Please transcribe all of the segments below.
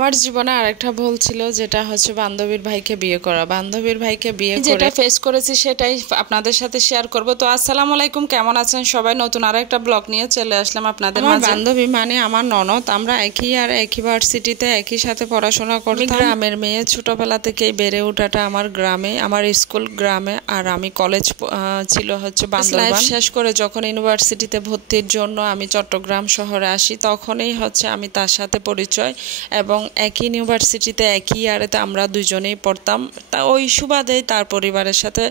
আমার জীবনে আরেকটা ভুল ছিল, যেটা হচ্ছে বান্ধবীর ভাইকে বিয়ে করা। বান্ধবীর ভাইকে বিয়ে করে যেটা ফেস করেছি সেটাই আপনাদের সাথে শেয়ার করব। তো আসসালামু আলাইকুম, কেমন আছেন সবাই? নতুন আরেকটা ব্লগ নিয়ে চলে আসলাম আপনাদের মাঝে। বান্ধবী মানে আমার ননদ, আমরা একই ভার্সিটিতে একই সাথে পড়াশোনা করতাম। গ্রামের মেয়ে, ছোটবেলা থেকেই বেড়ে ওঠাটা আমার গ্রামে, আমার স্কুল গ্রামে, আর আমি কলেজ ছিল হচ্ছে বান্দরবান। শেষ করে যখন ইউনিভার্সিটিতে ভর্তির জন্য আমি চট্টগ্রাম শহরে আসি, তখনই হচ্ছে আমি তার সাথে পরিচয়, এবং একই ইউনিভার্সিটিতে একই ইয়ারেতে আমরা দুজনেই পড়তাম। তা ওই সুবাদেই তার পরিবারের সাথে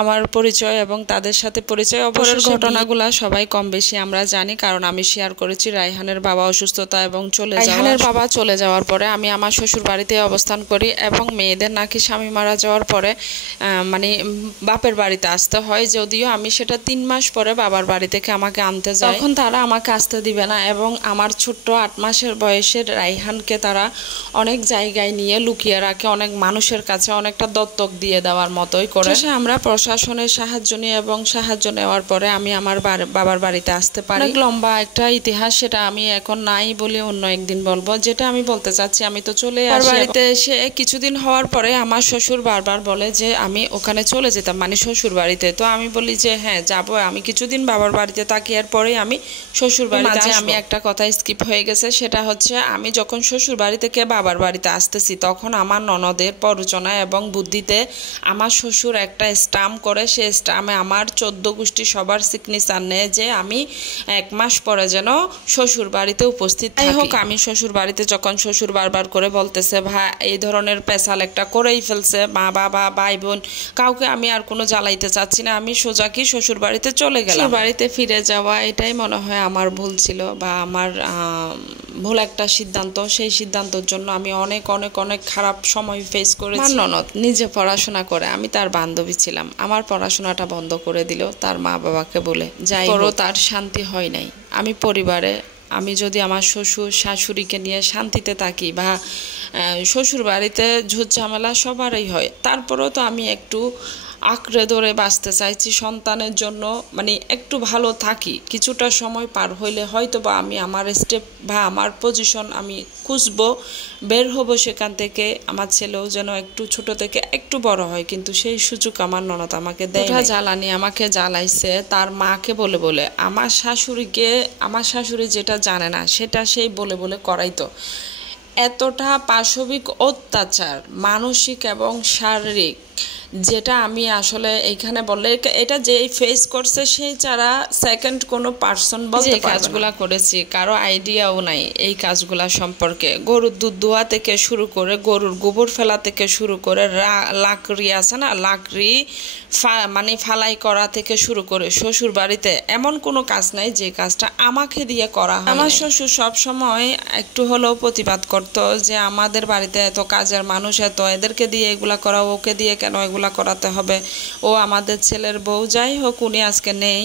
আমার পরিচয় এবং তাদের সাথে পরিচয়। অপরের ঘটনাগুলো সবাই কম বেশি আমরা জানি, কারণ আমি শেয়ার করেছি রায়হানের বাবা অসুস্থতা এবং রায়হানের বাবা চলে যাওয়ার পরে আমি আমার শ্বশুর বাড়িতে অবস্থান করি, এবং মেয়েদের নাকি স্বামী মারা যাওয়ার পরে মানে বাপের বাড়িতে আসতে হয়। যদিও আমি সেটা 3 মাস পরে বাবার বাড়ি থেকে আমাকে আনতে যাই, তখন তারা আমাকে আসতে দিবে না, এবং আমার ছোট্ট 8 মাসের বয়সের রায়হানকে তারা অনেক জায়গায় নিয়ে লুকিয়ে রাখে, অনেক মানুষের কাছে অনেকটা দত্তক দিয়ে দেওয়ার মতোই করে। আমরা প্রশাসনের সাহায্য নিই, এবং সাহায্য নেওয়ার পরে আমি আমার বাবার বাড়িতে আসতে পারি। অনেক লম্বা একটা ইতিহাস, সেটা আমি এখন নাই বলে অন্য একদিন বলবো। যেটা আমি বলতে চাচ্ছি, আমি তো চলে আসি। বাড়িতে এসে কিছুদিন হওয়ার পরে আমার শ্বশুর বারবার বলে যে আমি ওখানে চলে যেতাম, মানে শ্বশুর বাড়িতে। তো আমি বলি যে হ্যাঁ যাবো, আমি কিছুদিন বাবার বাড়িতে থাকি, আর পরে আমি শ্বশুর বাড়িতে আসবো। আমি একটা কথা স্কিপ হয়ে গেছে, সেটা হচ্ছে আমি যখন শ্বশুর বাড়ি থেকে বাবার বাড়িতে আসতেছি, তখন আমার ননদের প্ররোচনা এবং বুদ্ধিতে আমার শ্বশুর একটা স্টাম্প করে, সে স্টাম্পে আমার 14 গোষ্ঠী সবার সিগনেচার নেয় যে আমি 1 মাস পরে যেন শ্বশুর বাড়িতে উপস্থিত থাকি। হোক, আমি শ্বশুর বাড়িতে যখন শ্বশুর বারবার করে বলতেছে ভাই এই ধরনের পেশাল একটা করেই ফেলছে, মা বাবা ভাই বোন কাউকে আমি আর কোনো জ্বালাইতে চাচ্ছি না, আমি সোজা কি শ্বশুর বাড়িতে চলে গেলাম। বাড়িতে ফিরে যাওয়া এটাই মনে হয় আমার ভুল ছিল, বা আমার ভুল একটা সিদ্ধান্ত। সেই সিদ্ধান্তের জন্য আমি অনেক অনেক অনেক খারাপ সময় ফেস করেছি। ননদ নিজে পড়াশোনা করে, আমি তার বান্ধবী ছিলাম, আমার পড়াশোনাটা বন্ধ করে দিল তার মা বাবাকে বলে। যাই হোক, তার শান্তি হয় নাই। আমি পরিবারে, আমি যদি আমার শ্বশুর শাশুড়িকে নিয়ে শান্তিতে থাকি, বা শ্বশুর বাড়িতে ঝুট ঝামেলা সবারই হয়, তারপরেও তো আমি একটু আঁকড়ে ধরে বাঁচতে চাইছি সন্তানের জন্য, মানে একটু ভালো থাকি। কিছুটা সময় পার হইলে হয়তো বা আমি আমার স্টেপ বা আমার পজিশন আমি খুঁজবো, বের হব সেখান থেকে। আমার ছেলেও যেন একটু ছোট থেকে একটু বড় হয়, কিন্তু সেই সুযোগ আমার ননদ আমাকে দেয় না। জ্বালানি আমাকে জ্বালাইছে তার মাকে বলে বলে। আমার শাশুড়ি যেটা জানে না সেটা সেই বলে বলে করাইতো। এতটা পাশবিক অত্যাচার, মানসিক এবং শারীরিক, যেটা আমি আসলে এইখানে বললে এটা যে ফেস করছে সেই ছাড়া সেকেন্ড কোনো পার্সন বলতে পারবে না। কাজগুলা করেছি কারো আইডিয়াও নাই এই কাজগুলা সম্পর্কে। গরুর দুধ দোয়া থেকে শুরু করে, গরুর গোবর ফেলা থেকে শুরু করে, লাকড়ি আছে না, লাকড়ি মানে ফালাই করা থেকে শুরু করে, শ্বশুর বাড়িতে এমন কোনো কাজ নাই যে কাজটা আমাকে দিয়ে করা হয়। আমার শ্বশুর সব সময় একটু হলেও প্রতিবাদ করতো যে আমাদের বাড়িতে এত কাজের মানুষ, এত এদেরকে দিয়ে এগুলা করা, ওকে দিয়ে কেন এগুলা করাতে হবে, ও আমাদের ছেলের বউ। যাই হোক, উনি আজকে নেই।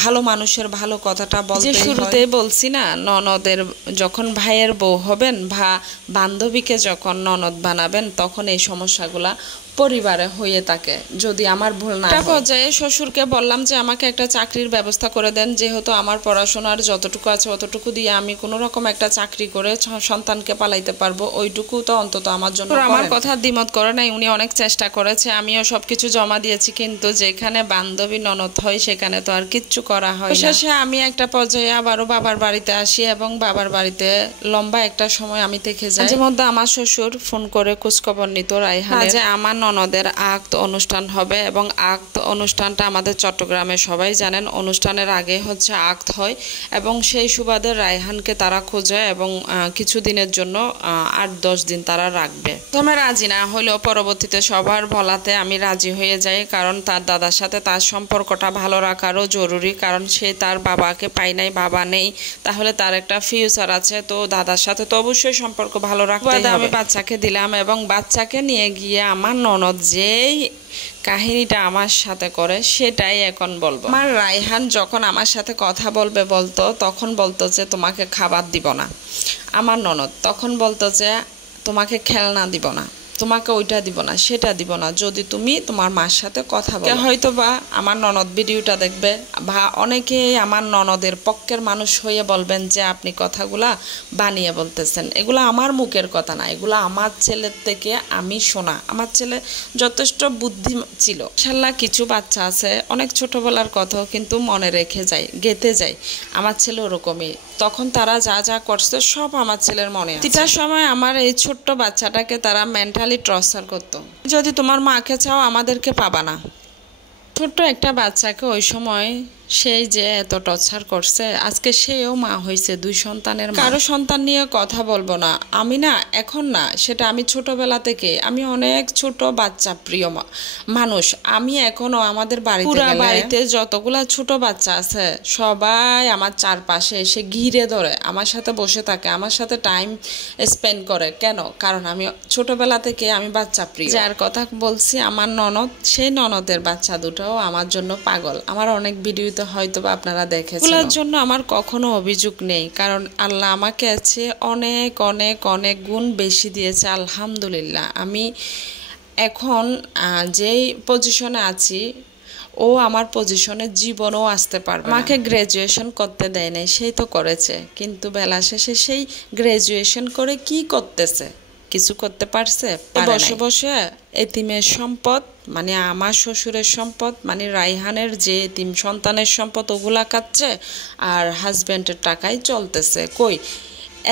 ভালো মানুষের ভালো কথাটা বলতে শুরুতেই বলছি না, ননদের যখন ভাইয়ের বউ হবেন বা বান্ধবীকে যখন ননদ বানাবেন, তখন এই সমস্যাগুলা পরিবারে হয়ে থাকে, যদি আমার ভুল না হয়। পর্যায়ে শ্বশুরকে বললাম যে আমাকে একটা চাকরির ব্যবস্থা করে দেন, যেহেতু আমার পড়াশোনার যতটুকু আছে অতটুকু দিয়ে আমি কোনো রকম একটা চাকরি করে সন্তানকে পালাইতে পারবো, ওইটুকু তো অন্তত আমার জন্য। আমার কথা দ্বিমত করে নাই, উনি অনেক চেষ্টা করেছে, আমিও সবকিছু জমা দিয়েছি, কিন্তু যেখানে বান্ধবী ননদ হয় সেখানে তো আর কিচ্ছু করা হয় না। শেষে আমি একটা পর্যায়ে আবারও বাবার বাড়িতে আসি, এবং বাবার বাড়িতে লম্বা একটা সময় আমি থেকে যাই। মাঝে মধ্যে আমার শ্বশুর ফোন করে খোঁজখবর নিত রায়হানের, যে আমার ননদের আক্ত অনুষ্ঠান হবে, এবং আক্ত অনুষ্ঠানটা আমাদের চট্টগ্রামে সবাই জানেন, অনুষ্ঠানের আগে হচ্ছে আক্ত হয়, এবং সেই সুবাদে রায়হানকে তারা খোঁজে, এবং কিছুদিনের জন্য 8-10 দিন তারা রাখবে। প্রথমে রাজি না হলেও পরবর্তীতে সবার বলাতে আমি রাজি হয়ে যাই, কারণ তার দাদার সাথে তার সম্পর্কটা ভালো রাখারও জরুরি, কারণ সে তার বাবাকে পায় নাই, বাবা নেই, তাহলে তার একটা ফিউচার আছে, তো দাদার সাথে তো অবশ্যই সম্পর্ক ভালো রাখতে হবে। আমি বাচ্চাকে দিলাম, এবং বাচ্চাকে নিয়ে গিয়ে আমার ননদ যেই কাহিনীটা আমার সাথে করে সেটাই এখন বলবো। আমার রায়হান যখন আমার সাথে কথা বলতো, তখন বলতো যে তোমাকে খাবার দিব না। আমার ননদ তখন বলতো যে তোমাকে খেলনা দিব না। তোমাকে ওইটা দিব না, সেটা দিব না, যদি তুমি তোমার মার সাথে কথা বলো। হয়তো বা আমার ননদ ভিডিওটা দেখবে, বা অনেকেই আমার ননদের পক্ষের মানুষ হয়ে বলবেন যে আপনি কথাগুলা বানিয়ে বলতেছেন। এগুলো আমার মুখের কথা না, এগুলো আমার ছেলের থেকে আমি শোনা। আমার ছেলে যথেষ্ট বুদ্ধি ছিল। ইনশাল্লাহ কিছু বাচ্চা আছে অনেক ছোটবেলার কথাও কিন্তু মনে রেখে যায়, গেঁথে যায়। আমার ছেলে ওরকমই, তখন তারা যা যা করছে সব আমার ছেলের মনে আছে। এটার সময় আমার এই ছোট্ট বাচ্চাটাকে তারা মেন্টালি টর্চার করতো, যদি তোমার মাকে চাও আমাদেরকে পাবা না। ছোট্ট একটা বাচ্চাকে ওই সময় সেই যে এত টর্চার করছে, আজকে সেও মা হয়েছে, 2 সন্তানের মা। কারো সন্তান নিয়ে কথা বলবো না আমি, না এখন না, সেটা আমি ছোটবেলা থেকে, আমি অনেক ছোট বাচ্চা প্রিয় মানুষ। আমি এখনো আমাদের বাড়িতে যতগুলা ছোট বাচ্চা আছে সবাই আমার চারপাশে এসে ঘিরে ধরে, আমার সাথে বসে থাকে, আমার সাথে টাইম স্পেন্ড করে। কেন? কারণ আমি ছোটবেলা থেকে আমি বাচ্চা প্রিয়। যার কথা বলছি আমার ননদ, সেই ননদের বাচ্চা দুটোও আমার জন্য পাগল। আমার অনেক ভিডিও হয়তো বা আপনারা দেখেছেন। এগুলোর জন্য আমার কখনো অভিযোগ নেই, কারণ আল্লাহ আমাকে আছে অনেক অনেক অনেক গুণ বেশি দিয়েছে, আলহামদুলিল্লাহ। আমি এখন যেই পজিশনে আছি, ও আমার পজিশনে জীবনও আসতে পারবে। আমাকে গ্রাজুয়েশন করতে দেয় নাই, সেই তো করেছে, কিন্তু বেলা শেষে সেই গ্রাজুয়েশন করে কি করতেছে? কিছু করতে পারছে? বসে বসে এতিমের সম্পদ, মানে আমার শ্বশুরের সম্পদ, মানে রাইহানের যে এতিম সন্তানের সম্পদ, ওগুলা খাচ্ছে, আর হাজব্যান্ডের টাকায় চলতেছে। কই,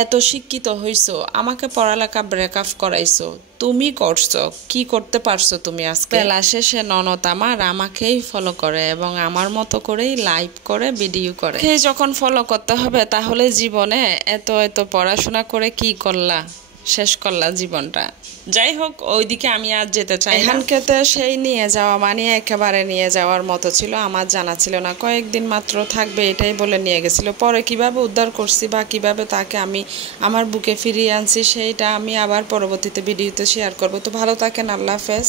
এত শিক্ষিত হইছো, আমাকে পড়ালেখা ব্রেকআপ করাইছো, তুমি করছো, কি করতে পারছো তুমি? আজকে বেলা শেষে ননদ আমার আমাকেই ফলো করে এবং আমার মতো করেই লাইভ করে, ভিডিও করে। যখন ফলো করতে হবে, তাহলে জীবনে এত এত পড়াশোনা করে কি করলা, শেষ করলা জীবনটা। যাই হোক, ওইদিকে আমি আর যেতে চাই। এখানকে তো সেই নিয়ে যাওয়া মানে একেবারে নিয়ে যাওয়ার মতো ছিল, আমার জানা ছিল না। কয়েকদিন মাত্র থাকবে এটাই বলে নিয়ে গেছিল। পরে কিভাবে উদ্ধার করছি বা কিভাবে তাকে আমি আমার বুকে ফিরিয়ে আনছি, সেইটা আমি আবার পরবর্তীতে ভিডিওতে শেয়ার করব। তো ভালো থাকেন, আল্লাহ হাফেজ।